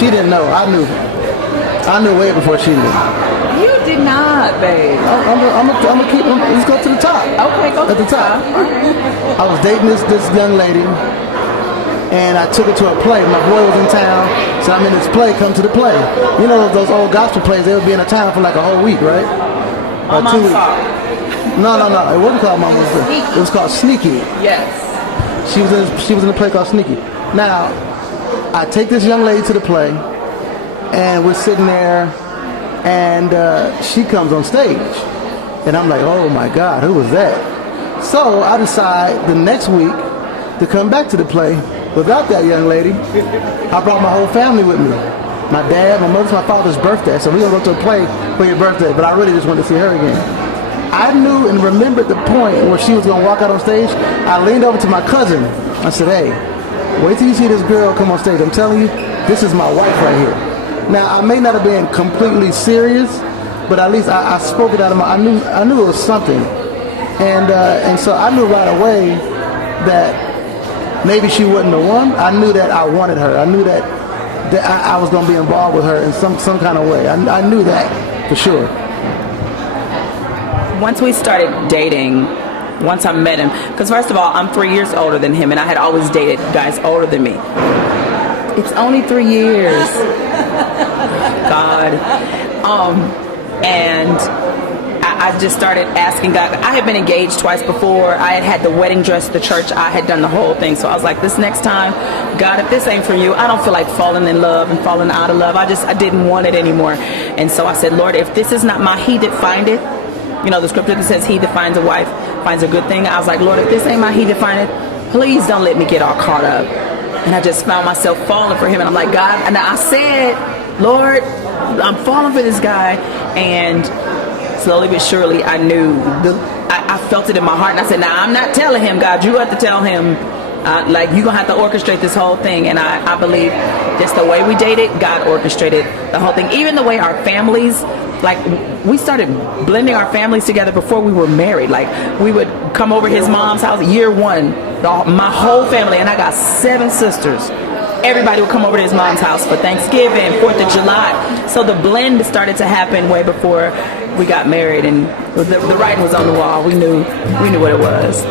she didn't know. I knew. I knew way before she knew. You did not, babe. I'm gonna keep. Let's go to the top. Okay, go at the top. I was dating this young lady, and I took her to a play. My boy was in town, so I'm in this play. Come to the play. You know those old gospel plays? They would be in a town for like a whole week, right? Or 2 weeks. No. It wasn't called Mama's Fault. It was called Sneaky. Yes. She was in a play called Sneaky. Now, I take this young lady to the play, and we're sitting there, and she comes on stage, and I'm like, oh my God, who was that? So I decide the next week to come back to the play without that young lady. I brought my whole family with me. My dad, my mother's, my father's birthday, so we're gonna go to a play for your birthday, but I really just wanted to see her again. I knew and remembered the point where she was gonna walk out on stage. I leaned over to my cousin. I said, hey, wait till you see this girl come on stage. I'm telling you, this is my wife right here. Now, I may not have been completely serious, but at least I spoke it out of my. I knew it was something, and so I knew right away that maybe she wasn't the one. I knew that I wanted her. I knew that I was going to be involved with her in some kind of way. I knew that for sure. Once we started dating, once I met him, because first of all, I'm 3 years older than him, and I had always dated guys older than me. It's only 3 years. God. And I just started asking God. I had been engaged twice before. I had the wedding dress, the church. I had done the whole thing. So I was like, this next time, God, if this ain't for you, I don't feel like falling in love and falling out of love. I didn't want it anymore. And so I said, Lord, if this is not he that find it, you know, the scripture that says he that finds a wife finds a good thing. I was like, Lord, if this ain't he that find it, please don't let me get all caught up. And I just found myself falling for him. And I'm like, God, and I said, Lord, I'm falling for this guy. And slowly but surely, I knew. I felt it in my heart. And I said, now, I'm not telling him, God. You have to tell him. Like, you're going to have to orchestrate this whole thing. And I believe just the way we dated, God orchestrated the whole thing. Even the way our families, like, we started blending our families together before we were married. Like, we would come over his mom's house year one, my whole family, and I got 7 sisters. Everybody would come over to his mom's house for Thanksgiving, 4th of July. So the blend started to happen way before we got married, and the writing was on the wall. We knew what it was.